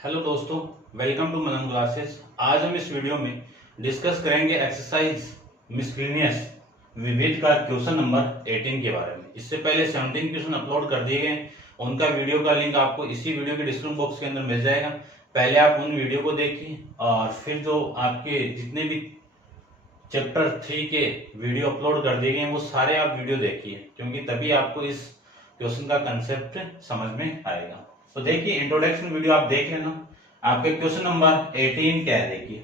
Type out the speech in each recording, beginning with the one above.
Hello दोस्तों, welcome to Manan classes. आज हम इस वीडियो में डिस्कस करेंगे एक्सरसाइज मिसलेनियस विविध का क्वेश्चन नंबर 18 के बारे में। इससे पहले 17 क्वेश्चन अपलोड कर दिए गए, उनका वीडियो का लिंक आपको इसी वीडियो के डिस्क्रिप्शन बॉक्स के अंदर मिल जाएगा। पहले आप उन वीडियो को देखिए और फिर जो आपके जितने भी चैप्टर 3 के वीडियो अपलोड कर दिए गए वो सारे आप वीडियो देखिए, क्योंकि तभी आपको इस क्वेश्चन का कंसेप्ट समझ में आएगा। तो देखिए, इंट्रोडक्शन वीडियो आप देख लेना। आपके क्वेश्चन नंबर 18 क्या है, देखिए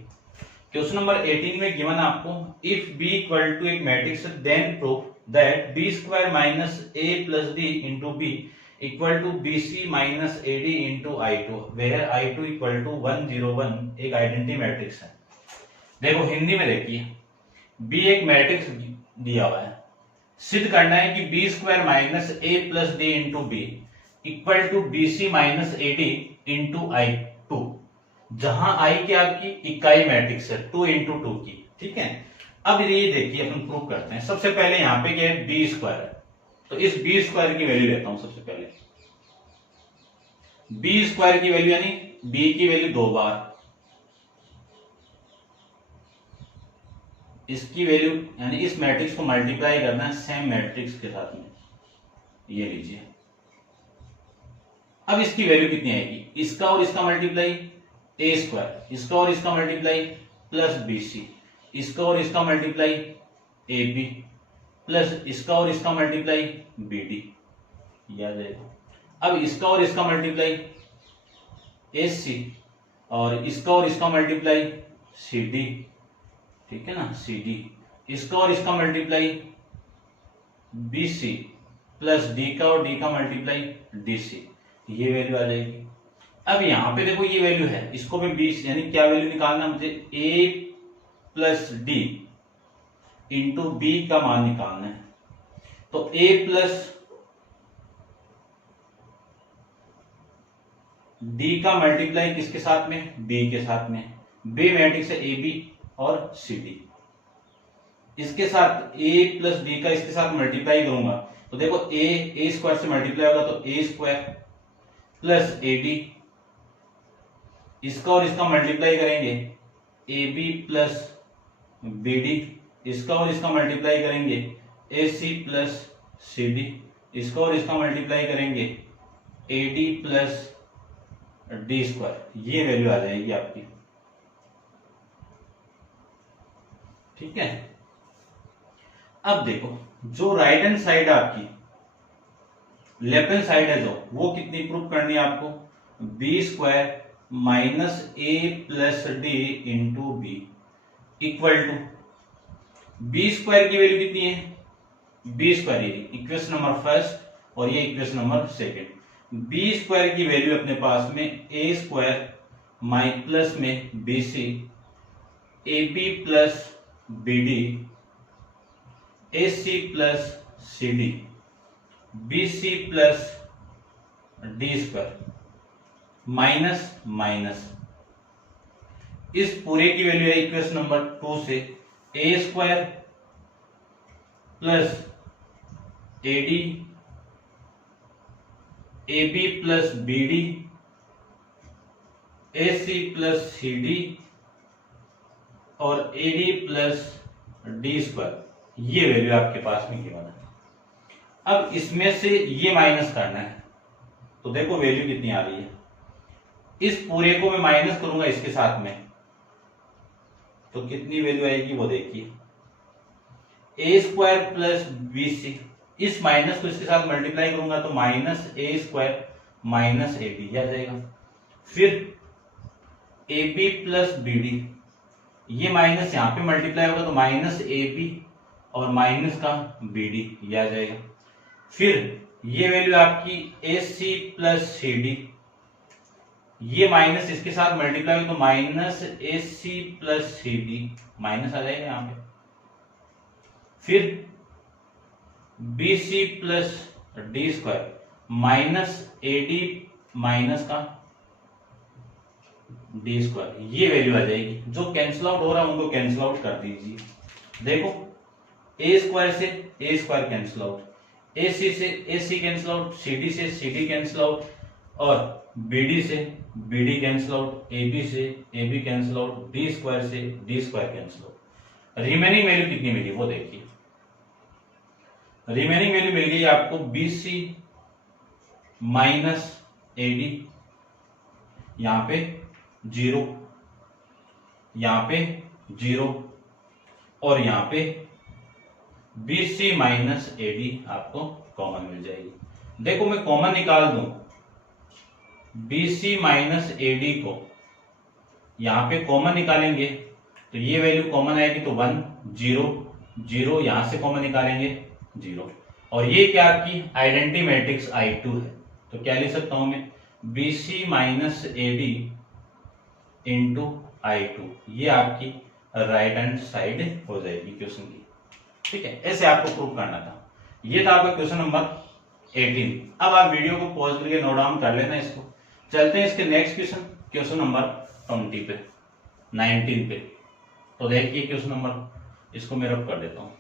क्वेश्चन नंबर 18 में गिवन आपको इफ बी इक्वल टू एक matrix then prove that B square minus A plus D into B equal to B C minus A D into I two where I two equal to 101 एक identity matrix है। देखो हिंदी में देखिए, B एक matrix दिया हुआ है, सिद्ध करना है कि B square minus A plus D into B equal to B C minus A D into I two, जहां आई की आपकी इकाई मैट्रिक्स है 2 इंटू 2 की। ठीक है, अब ये देखिए अपन प्रूव करते हैं। सबसे पहले यहां पे क्या है, बी स्क्वायर है, तो इस बी स्क्वायर की वैल्यू लेता हूं। सबसे पहले बी स्क्वायर की वैल्यू यानी बी की वैल्यू 2 बार, इसकी वैल्यू यानी इस मैट्रिक्स को मल्टीप्लाई करना है सेम मैट्रिक्स के साथ में, ये लीजिए। अब इसकी वैल्यू कितनी आएगी, इसका और इसका मल्टीप्लाई ए स्क्वायर, इसका और इसका मल्टीप्लाई प्लस बी सी, इसका और इसका मल्टीप्लाई ए बी प्लस इसका और इसका मल्टीप्लाई बी डी, याद है। अब इसका और इसका मल्टीप्लाई ए सी और इसका और इसका मल्टीप्लाई सी डी, ठीक है ना, सी डी, इसका और इसका multiply B C plus D का और डी का मल्टीप्लाई डी सी, ये वैल्यू आ जाएगी। अब यहां पे देखो ये वैल्यू है, इसको भी बी यानी क्या वैल्यू निकालना मुझे, ए प्लस डी इंटू बी का मान निकालना है। तो ए प्लस डी का मल्टीप्लाई किसके साथ में, बी के साथ में। बी मैट्रिक्स है ए बी और सी डी, इसके साथ ए प्लस डी का इसके साथ मल्टीप्लाई करूंगा तो देखो ए स्क्वायर से मल्टीप्लाई होगा तो A square plus A D, इसका और इसका मल्टीप्लाई करेंगे A B plus B D, इसका और इसका मल्टीप्लाई करेंगे ए सी प्लस सी डी, इसका और इसका मल्टीप्लाई करेंगे A D plus D square, ये वैल्यू आ जाएगी आपकी। ठीक है, अब देखो जो राइट हैंड साइड आपकी लेफ्ट हैंड साइड है जो वो कितनी प्रूव करनी है आपको, B square minus A plus D into B equal to B square की वैल्यू कितनी है, बी स्क्वायर, ये इक्वेशन नंबर फर्स्ट और ये equation number second. B square की वैल्यू अपने पास में ए स्क्वायर माइ प्लस में B C A B plus B D A C plus C D B C plus D square minus minus, इस पूरे की वैल्यू है इक्वेशन नंबर 2 से A square plus A D A B plus B D A C plus C D और A D plus D square, ये value आपके पास में गिवन है। अब इसमें से ये माइनस करना है, तो देखो वैल्यू कितनी आ रही है, इस पूरे को मैं माइनस करूंगा इसके साथ में तो कितनी वैल्यू आएगी वो देखिए, A square plus B C, इस माइनस को इसके साथ मल्टीप्लाई करूंगा तो minus A square minus A B आ जाएगा। फिर A B plus B D, ये माइनस यहां पे मल्टीप्लाई होगा तो माइनस ए बी और माइनस का बी डी, ये आ जाएगा। फिर ये वैल्यू आपकी A C plus C D, ये माइनस इसके साथ मल्टीप्लाई हो तो minus A C plus C D, minus आ जाएगा यहां पे। फिर B C plus D square minus A D minus का डी स्क्वायर, ये वैल्यू आ जाएगी। जो कैंसिल आउट हो रहा है उनको कैंसिल आउट कर दीजिए। देखो ए स्क्वायर से ए स्क्वायर कैंसिल आउट, ए सी से ए सी कैंसिल आउट, सी डी से सी डी कैंसिल आउट और BD से BD कैंसिल आउट, AB से AB cancel out, D square से D square cancel out. Remaining value कितनी मिली वो देखिए। रिमेनिंग वैल्यू मिल गई आपको BC माइनस AD, यहां पे 0, यहां पे 0 और यहां पे BC माइनस AD आपको कॉमन मिल जाएगी। देखो मैं कॉमन निकाल दूं, BC माइनस AD को यहां पे कॉमन निकालेंगे तो ये वैल्यू कॉमन आएगी तो 1 0 0, यहां से कॉमन निकालेंगे 0, और ये क्या आपकी आइडेंटिटी मैट्रिक्स I2 है। तो क्या लिख सकता हूं मैं, BC minus AD into I2, ये आपकी राइट हैंड साइड हो जाएगी क्वेश्चन की। ठीक है, ऐसे आपको प्रूव करना था। ये था आपका क्वेश्चन नंबर 18। अब आप वीडियो को पॉज करके नोट डाउन कर लेना इसको। चलते हैं इसके नेक्स्ट क्वेश्चन, क्वेश्चन नंबर 20 पे, 19 पे। तो देखिए क्वेश्चन नंबर, इसको मैं रब कर देता हूं।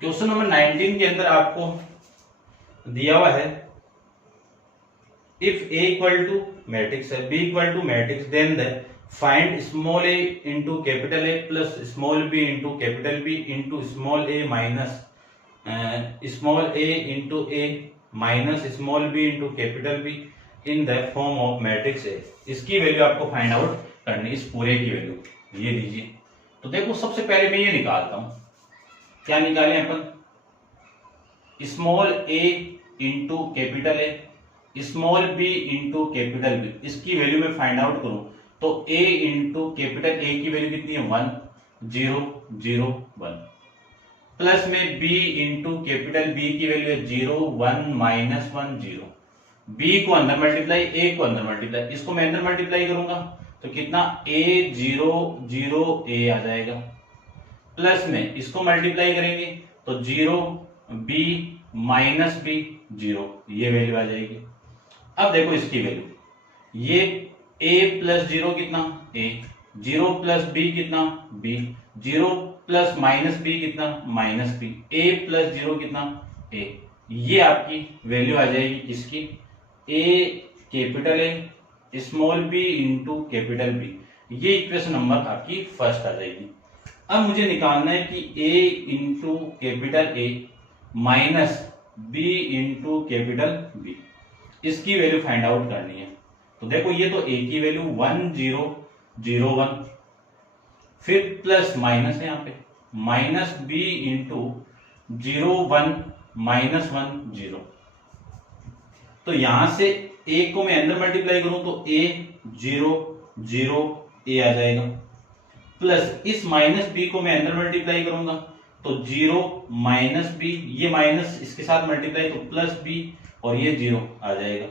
क्वेश्चन नंबर 19 के अंदर आपको दिया हुआ है, if A equal to matrix है, B equal to matrix, then the find small a into capital A plus small b into capital B into small a minus small a into a minus small b into capital B in the form of matrix A। इसकी value आपको find out करनी, इस पूरे की value ये लीजिए। तो देखो सबसे पहले मैं ये निकालता हूं, क्या निकालें अपन, small a into capital A small b into capital B, इसकी वैल्यू में फाइंड आउट करूं तो a इंटू कैपिटल A की वैल्यू कितनी है 1 0 0 1, प्लस में b इंटू कैपिटल B की वैल्यू है 0 1 माइनस 1 0, b को अंदर मल्टीप्लाई, a को अंदर मल्टीप्लाई, इसको मैं अंदर मल्टीप्लाई करूंगा तो कितना a 0 0 a आ जाएगा, प्लस में इसको मल्टीप्लाई करेंगे तो 0 b माइनस b 0, ये वैल्यू आ जाएगी। अब देखो इसकी वैल्यू, ये a प्लस 0 कितना a, 0 प्लस b कितना b, 0 प्लस माइनस b कितना माइनस b, a प्लस 0 कितना a, ये आपकी वैल्यू आ जाएगी किसकी, a capital A small b into capital B, ये इक्वेशन नंबर आपकी फर्स्ट आ जाएगी। अब मुझे निकालना है कि a into capital A minus b into capital B, इसकी वैल्यू फाइंड आउट करनी है। तो देखो ये तो a की वैल्यू 1 0 0 1, फिर प्लस माइनस है यहाँ पे माइनस b इंटू 0 1 माइनस 1 0, तो यहां से a को मैं अंदर मल्टीप्लाई करूं तो a 0 0 a आ जाएगा, प्लस इस माइनस b को मैं अंदर मल्टीप्लाई करूंगा तो 0 माइनस b, ये माइनस इसके साथ मल्टीप्लाई तो प्लस b और ये 0 आ जाएगा।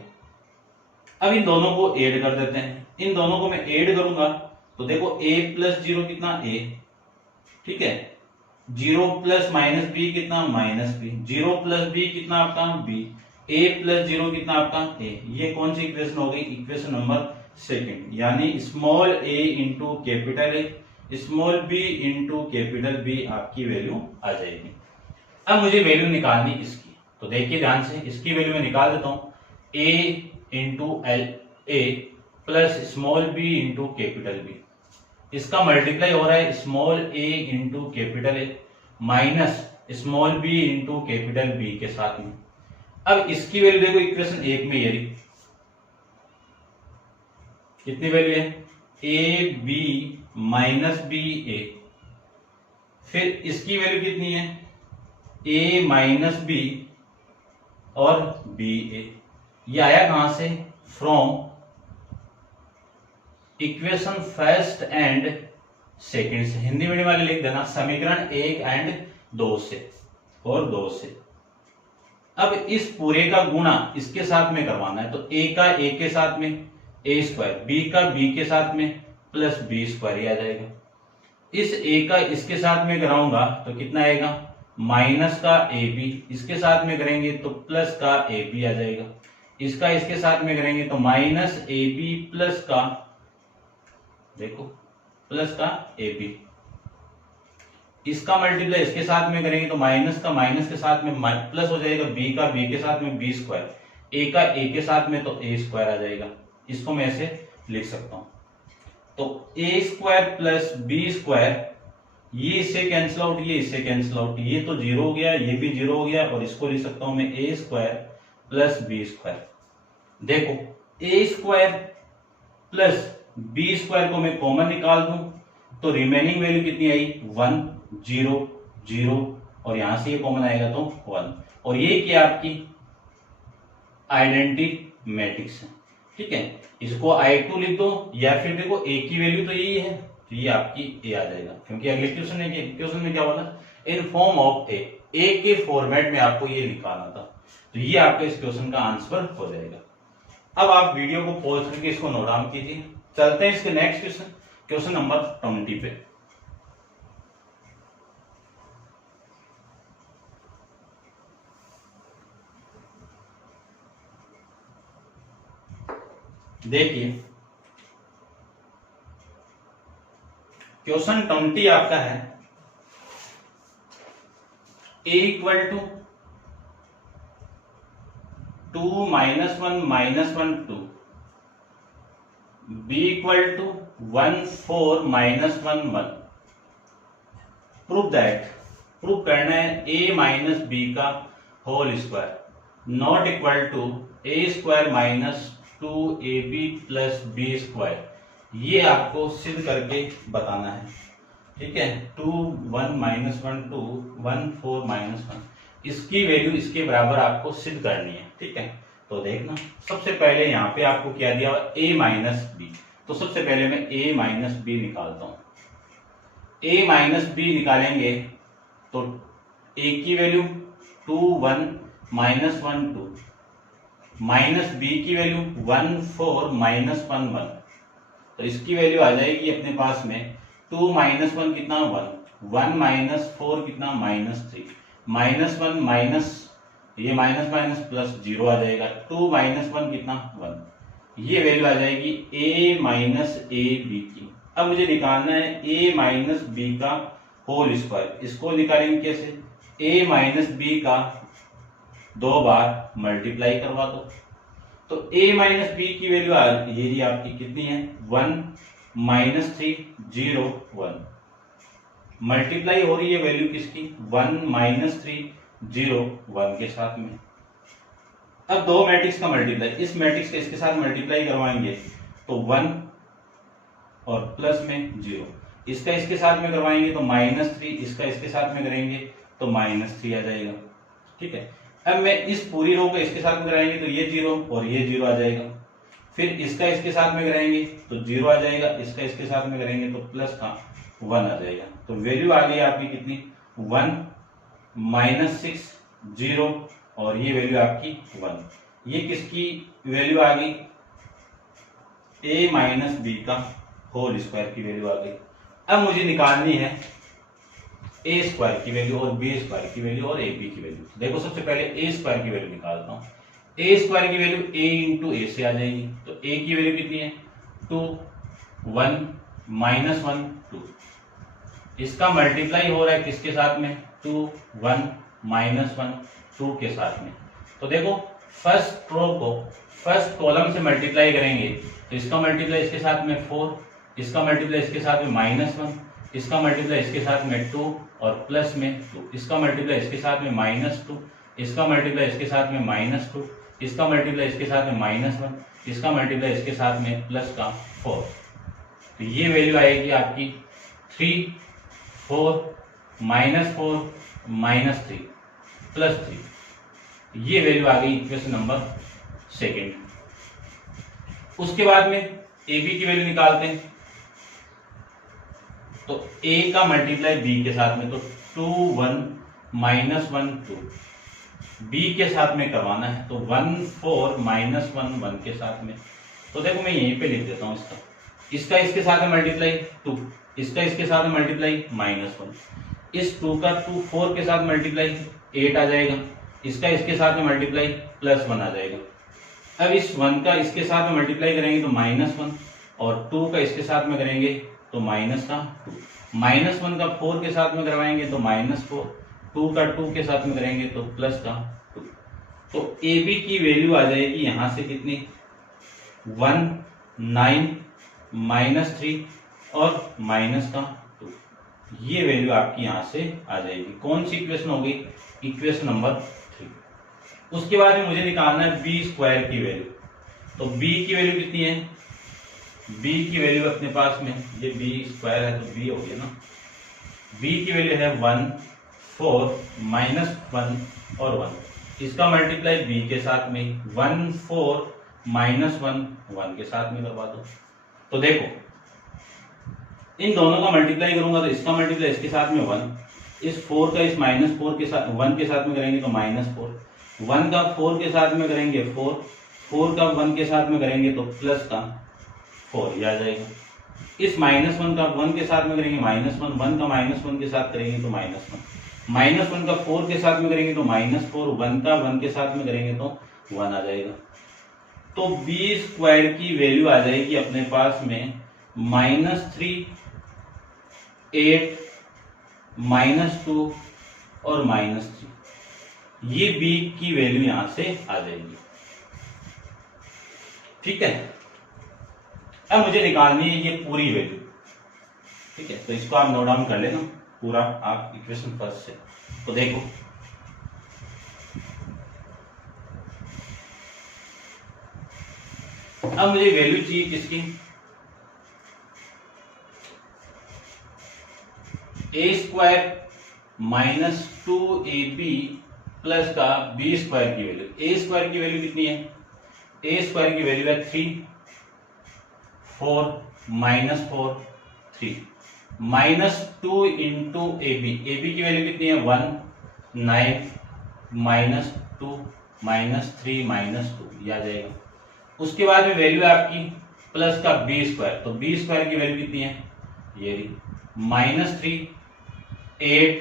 अब इन दोनों को ऐड कर देते हैं, इन दोनों को मैं ऐड करूंगा तो देखो a प्लस 0 कितना a, ठीक है, 0 प्लस माइनस b कितना माइनस b, 0 प्लस b कितना आपका b, a प्लस 0 कितना आपका a, ये कौन सी इक्वेशन हो गई, इक्वेशन नंबर सेकंड, यानी small a into capital A small b into capital B आपकी वैल्यू आ जाएगी। अब मुझे वैल्यू निकालनी इसकी, तो देखिए ध्यान से, इसकी वैल्यू मैं निकाल देता हूं, a into a plus small b into capital B, इसका मल्टीप्लाई हो रहा है small a into capital A minus small b into capital B के साथ में। अब इसकी वैल्यू देखो इक्वेशन 1 में ये कितनी वैल्यू है, a b minus b a, फिर इसकी वैल्यू कितनी है a माइनस b और b a, ये आया कहां से, from equation first and second से, हिंदी मीडियम वाले लिख देना समीकरण 1 एंड 2 से और 2 से। अब इस पूरे का गुणा इसके साथ में करवाना है, तो a का a के साथ में a स्क्वायर, b का b के साथ में प्लस b स्क्वायर ही आ जाएगा, इस a का इसके साथ में कराऊंगा तो कितना आएगा माइनस का ab, इसके साथ में करेंगे तो प्लस का ab आ जाएगा, इसका इसके साथ में करेंगे तो माइनस ab प्लस का, देखो प्लस का ab, इसका मल्टीप्लाई इसके साथ में करेंगे तो माइनस का माइनस के साथ में प्लस हो जाएगा, बी का बी के साथ में बी स्क्वायर, ए का ए के साथ में तो ए स्क्वायर आ जाएगा। इसको मैं ऐसे लिख सकता हूं, तो A square plus B square, ये इससे कैंसिल आउट, ये इससे कैंसिल आउट, ये तो जीरो हो गया, ये भी जीरो हो गया, और इसको लिख सकता हूं मैं ए स्क्वायर प्लस बी स्क्वायर। देखो ए स्क्वायर प्लस बी स्क्वायर को मैं कॉमन निकाल दूं तो रिमेनिंग वैल्यू कितनी आई, 1 0 0, और यहां से ये कॉमन आएगा तो 1, और ये क्या आपकी आइडेंटिटी मैट्रिक्स है। ठीक है, इसको I2 लिख दो, या फिर देखो ए की वैल्यू तो यही है, तो ये आपकी ए आ जाएगा, क्योंकि अगले क्वेश्चन में क्या बोला, इन फॉर्म ऑफ ए के फॉर्मेट में आपको ये निकालना था, तो ये आपका इस क्वेश्चन का आंसर हो जाएगा। अब आप वीडियो को पॉज करके इसको नोट डाउन कीजिए। चलते हैं इसके नेक्स्ट क्वेश्चन, क्वेश्चन नंबर 20 पे। देखिए क्वेश्चन 20 आपका है, a equal to 2 -1 -1 2, b equal to 1 4 -1 1। Prove करना है a माइनस बी का whole square not equal to a square minus 2ab plus B square. ये आपको सिद्ध करके बताना है। ठीक है, 2 1 -1 2 1 4 -1, इसकी वैल्यू इसके बराबर आपको सिद्ध करनी है। ठीक है, तो देखना, सबसे पहले यहाँ पे आपको क्या दिया हुआ, a माइनस बी, तो सबसे पहले मैं a माइनस बी निकालता हूँ। a माइनस बी निकालेंगे तो a की वैल्यू 2 1 -1 2, माइनस बी की वैल्यू 1 4 -1 1, तो इसकी वैल्यू आ जाएगी अपने पास में 2 -1 कितना 1, 1 -4 कितना -3, -1 माइनस ये माइनस माइनस प्लस 0 आ जाएगा, 2 -1 कितना 1, ये वैल्यू आ जाएगी a माइनस ए बी की। अब मुझे निकालना है a माइनस बी का होल स्क्वायर। इसको निकालेंगे कैसे, a माइनस बी का 2 बार मल्टीप्लाई करवा दो, तो a माइनस बी की वैल्यू ये जी आपकी कितनी है 1 -3 0 1, मल्टीप्लाई हो रही है वैल्यू किसकी 1 -3 0 1 के साथ में। अब दो मैट्रिक्स का मल्टीप्लाई, इस मैट्रिक्स के इसके साथ मल्टीप्लाई करवाएंगे तो 1 और प्लस में 0, इसका इसके साथ में करवाएंगे तो -3, इसका इसके साथ में करेंगे तो -3 आ जाएगा। ठीक है, अब मैं इस पूरी रो को इसके साथ में कराएंगे तो ये 0 और ये 0 आ जाएगा, फिर इसका इसके साथ में कराएंगे तो 0 आ जाएगा, इसका इसके साथ में करेंगे तो प्लस का 1 आ जाएगा। तो वैल्यू आ गई आपकी कितनी 1 -6 0 और ये वैल्यू आपकी 1। ये किसकी वैल्यू आ गई, a माइनस बी का होल स्क्वायर की वैल्यू आ गई। अब मुझे निकालनी है ए स्क्वायर की वैल्यू और बी स्क्वायर की वैल्यू और ए बी की वैल्यू। देखो सबसे पहले ए स्क्वायर की वैल्यू निकालता हूँ। ए स्क्वायर की वैल्यू ए इंटू ए से आ जाएगी, तो ए की वैल्यू कितनी है 2 1 -1 2, इसका मल्टीप्लाई हो रहा है किसके साथ में 2 1 -1 2 के साथ में। तो देखो फर्स्ट रो को फर्स्ट कॉलम से मल्टीप्लाई करेंगे तो इसका मल्टीप्लाई इसके साथ में 4, इसका मल्टीप्लाई इसके साथ में -1, इसका मल्टीप्लाई इसके साथ में 2 और प्लस में 2, इसका मल्टीप्लाई इसके साथ में -2, इसका मल्टीप्लाई इसके साथ में -2, इसका मल्टीप्लाई इसके साथ में -1, इसका मल्टीप्लाई इसके साथ में प्लस का 4। तो ये वैल्यू आएगी आपकी 3 4 -4 -3 +3, ये वैल्यू आ गई इक्वेशन नंबर सेकेंड। उसके बाद में ए बी की वैल्यू निकालते हैं, तो a का मल्टीप्लाई b के साथ में तो 2 1 -1 2, b के साथ में करवाना है तो 1 4 -1 1 के साथ में। तो देखो मैं यहीं पे लिख देता हूँ इसका इसके साथ में मल्टीप्लाई 2, इसका इसके साथ में मल्टीप्लाई -1, इस 2 का 2 4 के साथ मल्टीप्लाई 8 आ जाएगा, इसका इसके साथ में मल्टीप्लाई +1 आ जाएगा। अब इस 1 का इसके साथ में मल्टीप्लाई करेंगे तो -1 और 2 का इसके साथ में करेंगे तो माइनस का 2, -1 का 4 के साथ में करवाएंगे तो -4, 2 का 2 के साथ में करेंगे तो प्लस का 2। तो ए बी की वैल्यू आ जाएगी यहां से कितनी 1, 9, -3 और माइनस का 2। ये वैल्यू आपकी यहां से आ जाएगी। कौन सी इक्वेशन होगी? Equation number 3। उसके बाद में मुझे निकालना है बी स्क्वायर की वैल्यू। तो बी की वैल्यू कितनी है? बी की वैल्यू अपने पास में, ये बी स्क्वायर है तो बी हो गया ना, बी की वैल्यू है 1, 4, -1 और 1। इसका मल्टीप्लाई बी के साथ में 1, 4, -1, 1 के साथ में करवा दो। तो देखो इन दोनों का मल्टीप्लाई करूंगा तो इसका मल्टीप्लाई इसके साथ में 1, इस 4 का इस -4 के साथ 1 के साथ में करेंगे तो -4, 1 का 4 के साथ में करेंगे 4, 4 का 1 के साथ में करेंगे तो प्लस का 4 ये आ जाएगा। इस -1 का 1 के साथ में करेंगे -1, 1 का -1 के साथ करेंगे तो -1, -1 का 4 के साथ में करेंगे तो -4, 1 का 1 के साथ में करेंगे तो 1 आ जाएगा। तो बी स्क्वायर की वैल्यू आ जाएगी अपने पास में -3, 8, -2 और -3। ये बी की वैल्यू यहां से आ जाएगी। ठीक है, अब मुझे निकालनी है ये पूरी वैल्यू। ठीक है, तो इसको आप नोट डाउन कर लेना पूरा आप इक्वेशन फर्स्ट से। तो देखो अब मुझे वैल्यू चाहिए किसकी? ए स्क्वायर -2ab प्लस का बी स्क्वायर की वैल्यू। ए स्क्वायर की वैल्यू कितनी है? ए स्क्वायर की वैल्यू है 3, 4, -4, 3, -2 इंटू ए बी की वैल्यू कितनी है 1, 9, -2, -3, -2 ये आ जाएगा। उसके बाद में वैल्यू है आपकी प्लस का बी स्क्वायर। तो बी स्क्वायर की वैल्यू कितनी है? ये -3, 8,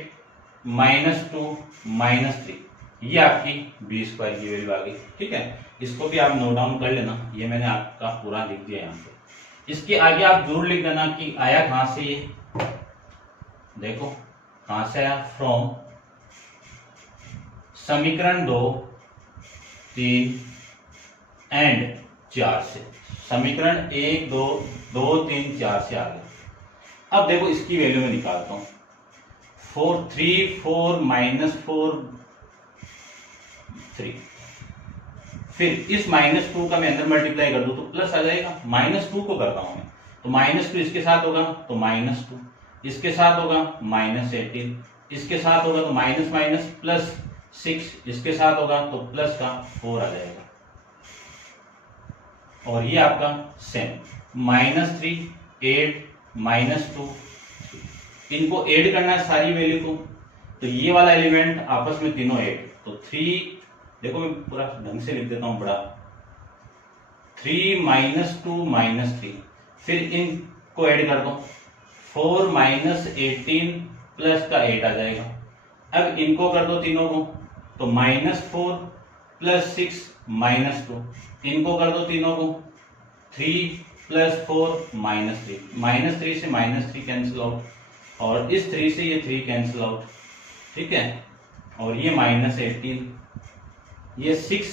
-2, -3 ये आपकी बी स्क्वायर की वैल्यू आ गई। ठीक है, इसको भी आप नोट डाउन कर लेना, ये मैंने आपका पूरा लिख दिया यहाँ पे। इसके आगे आप जरूर लिख देना कि आया कहां से ये। देखो कहां से आया? फ्रॉम समीकरण 2, 3 एंड 4 से। समीकरण 1, 2, 2, 3, 4 से आ गया। अब देखो इसकी वैल्यू में निकालता हूं 4, 3, 4, -4, 3। फिर इस -2 का मैं अंदर मल्टीप्लाई कर दूं तो प्लस आ जाएगा। -2 को करता हूं मैं तो -2 इसके साथ होगा तो -2, इसके साथ होगा -18, इसके साथ होगा तो +6, इसके साथ होगा तो प्लस का 4 आ जाएगा। और ये आपका सेम -3, 8, -2, इनको ऐड करना है सारी वैल्यू को। तो ये वाला एलिमेंट आपस में तीनों ऐड, तो 3, देखो मैं पूरा ढंग से लिख देता हूं बड़ा, 3, -2, -3, फिर इनको ऐड कर दो 4, -18 प्लस का 8 आ जाएगा। अब इनको कर दो तीनों को तो -4 + 6 -2, इनको कर दो तीनों को 3 + 4 -3, -3 से -3 कैंसिल आउट और इस 3 से ये 3 कैंसिल आउट। ठीक है, और ये -18, ये 6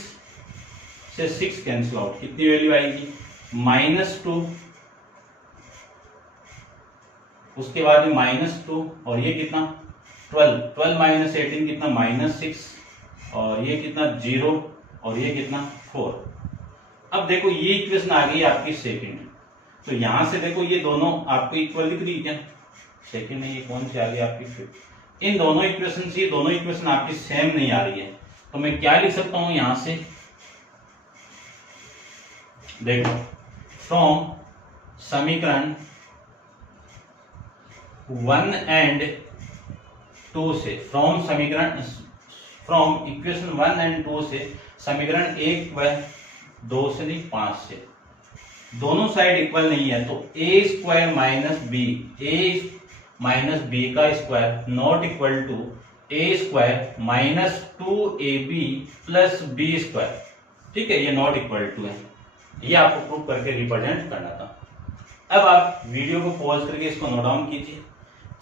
से 6 कैंसिल आउट, कितनी वैल्यू आएगी -2, उसके बाद में -2 और ये कितना 12, 12 - 18 कितना -6 और ये कितना 0 और ये कितना 4। अब देखो ये इक्वेशन आ गई आपकी सेकंड, तो यहां से देखो ये दोनों आपको इक्वल दिख रही है क्या? सेकंड में ये कौन सी आ गई आपकी फिफ्थ। इन दोनों इक्वेशन से ये दोनों इक्वेशन आपकी सेम नहीं आ रही है, तो मैं क्या लिख सकता हूं यहां से, देखो फ्रॉम समीकरण 1 एंड 2 से, फ्रॉम इक्वेशन 1 एंड 2 से समीकरण 1 व 2 से नहीं 5 से दोनों साइड इक्वल नहीं है, तो a² - b, a - b का square not equal to a² - 2ab + b²। ठीक है, ये नॉट इक्वल टू है, ये आपको प्रूव करके रिप्रेजेंट करना था। अब आप वीडियो को पॉज करके इसको नोट डाउन कीजिए।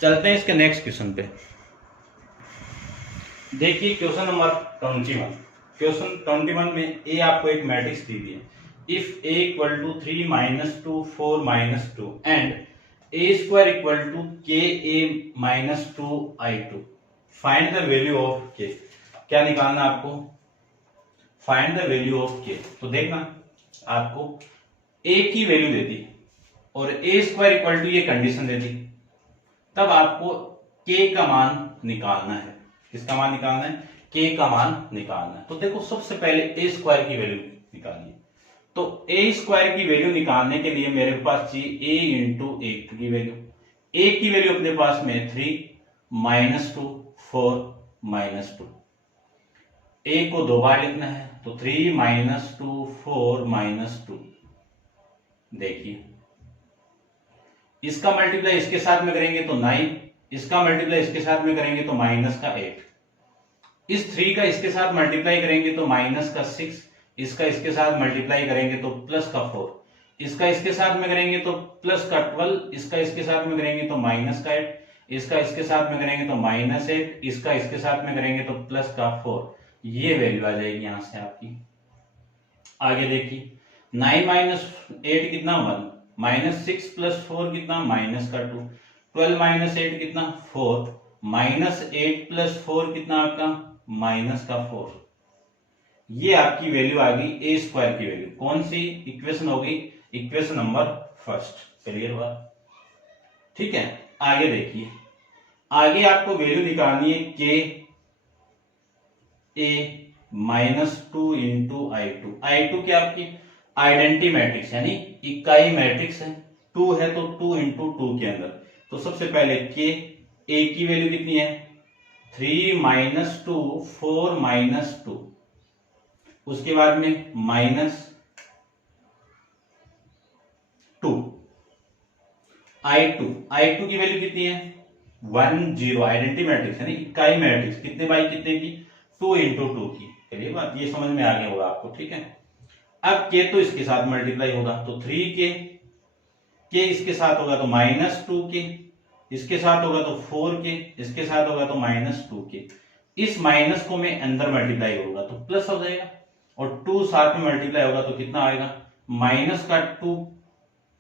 चलते हैं इसके नेक्स्ट क्वेश्चन पे। देखिए क्वेश्चन नंबर 21। क्वेश्चन 21 में ए आपको एक मैट्रिक्स दी हुई है। If A equal to 3 - 2 4 - 2 and A square equal to K A -2 i2 find the value of K. क्या निकालना आपको? फाइंड द वैल्यू ऑफ के। तो देखना आपको ए की वैल्यू देती और ए स्क्वायर इक्वल टू ये कंडीशन देती, तब आपको के का मान निकालना है। किसका मान निकालना है? के का मान निकालना है। तो देखो सबसे पहले ए स्क्वायर की वैल्यू निकालिए। तो ए स्क्वायर की वैल्यू निकालने के लिए मेरे पास चाहिए ए इंटू ए की वैल्यू। ए की वैल्यू अपने पास में 3 -2 4 -2। ए को दो बार लिखना है तो 3 -2 4 -2। देखिए इसका मल्टीप्लाई इसके साथ में करेंगे तो 9, इसका मल्टीप्लाई इसके साथ में करेंगे तो -8। इस 3 का इसके साथ मल्टीप्लाई करेंगे तो -6, इसका इसके साथ मल्टीप्लाई करेंगे तो +4, इसका इसके साथ में करेंगे तो +12, इसका इसके साथ में करेंगे तो -8, इसका इसके साथ में करेंगे तो -8, इसका इसके साथ में करेंगे तो +4। ये वैल्यू आ जाएगी यहां से आपकी। आगे देखिए 9 - 8 कितना 1, -6 + 4 कितना -2, 12 - 8 कितना 4, -8 + 4 कितना आपका -4। ये आपकी वैल्यू आ गई ए स्क्वायर की वैल्यू। कौन सी इक्वेशन होगी? Equation number first. क्लियर बात? ठीक है। आगे देखिए, आगे आपको वैल्यू निकालनी है के ए -2 इंटू i2। i2 क्या आपकी आइडेंटिटी मैट्रिक्स यानी इकाई मैट्रिक्स है। 2 है तो 2 इंटू 2 के अंदर। तो सबसे पहले के ए की वैल्यू कितनी है? 3 -2 4 -2। उसके बाद में -2 i2 की वैल्यू कितनी है? 1 0। आइडेंटिटी मैट्रिक्स यानी इकाई मैट्रिक्स कितने बाई कितने की? 2 इंटू 2 की। चलिए बात ये समझ में आ गया होगा आपको। ठीक है। अब के तो इसके साथ मल्टीप्लाई होगा तो 3 के इसके साथ होगा तो -2 के, इसके साथ होगा तो 4 के, इसके साथ होगा तो -2 के। इस माइनस को मैं अंदर मल्टीप्लाई होगा तो प्लस हो जाएगा और 2 साथ में मल्टीप्लाई होगा तो कितना आएगा? -2।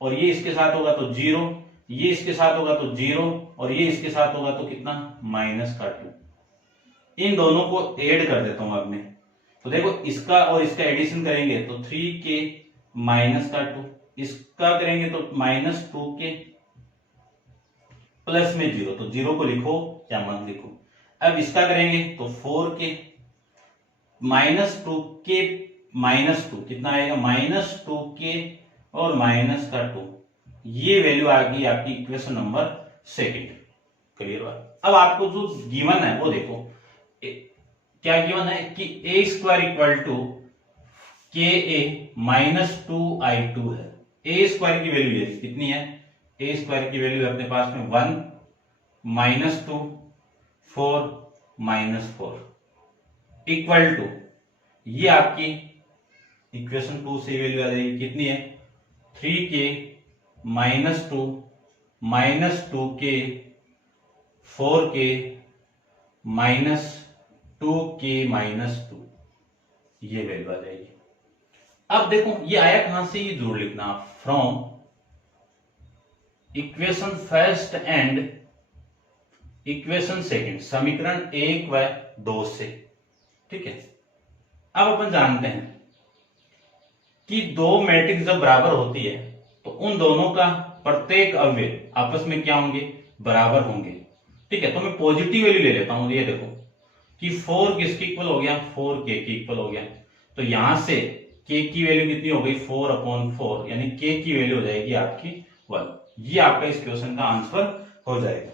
और ये इसके साथ होगा तो 0, ये इसके साथ होगा तो 0 और ये इसके साथ होगा तो कितना? -2। इन दोनों को ऐड कर देता हूं अब मैं। तो देखो इसका और इसका एडिशन करेंगे तो 3 के -2, इसका करेंगे तो -2 के प्लस में 0, तो 0 को लिखो या मत लिखो। अब इसका करेंगे तो 4 के -2 के -2 कितना आएगा? -2 के और -2। ये वैल्यू आ गई आपकी इक्वेशन नंबर सेकंड। क्लियर बात? अब आपको जो गिवन है वो देखो क्या गिवन है कि ए square equal to K A -2 i2 है। ए स्क्वायर की वैल्यू है कितनी है? ए स्क्वायर की वैल्यू अपने पास में 1 -2 4 -4 इक्वल टू, ये आपकी इक्वेशन 2 से वैल्यू आ जाएगी कितनी है? 3 के -2 -2 के 4 के -2 के -2। ये वैल्यू आ जाएगी। अब देखो ये आया कहां से? ये जोड़ लिखना from equation first and equation second, समीकरण 1 व 2 से। ठीक है। अब अपन जानते हैं कि दो मैट्रिक्स जब बराबर होती है तो उन दोनों का प्रत्येक अवयव आपस में क्या होंगे? बराबर होंगे। ठीक है। तो मैं पॉजिटिव वैल्यू ले लेता हूं। ये देखो कि 4 किसके इक्वल हो गया? 4 के इक्वल हो गया। तो यहां से के की वैल्यू कितनी हो गई? 4/4 यानी के की वैल्यू हो जाएगी आपकी 1। ये आपका इस क्वेश्चन का आंसर हो जाएगा।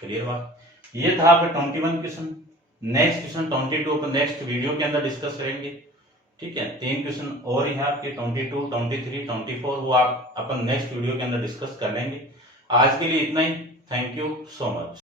क्लियर बात? ये था आपका 21 क्वेश्चन। नेक्स्ट क्वेश्चन 22 अपन नेक्स्ट वीडियो के अंदर डिस्कस करेंगे। ठीक है। 3 क्वेश्चन और ही है आपके 22, 23, 24, वो आप अपन नेक्स्ट वीडियो के अंदर डिस्कस कर लेंगे। आज के लिए इतना ही। Thank you so much.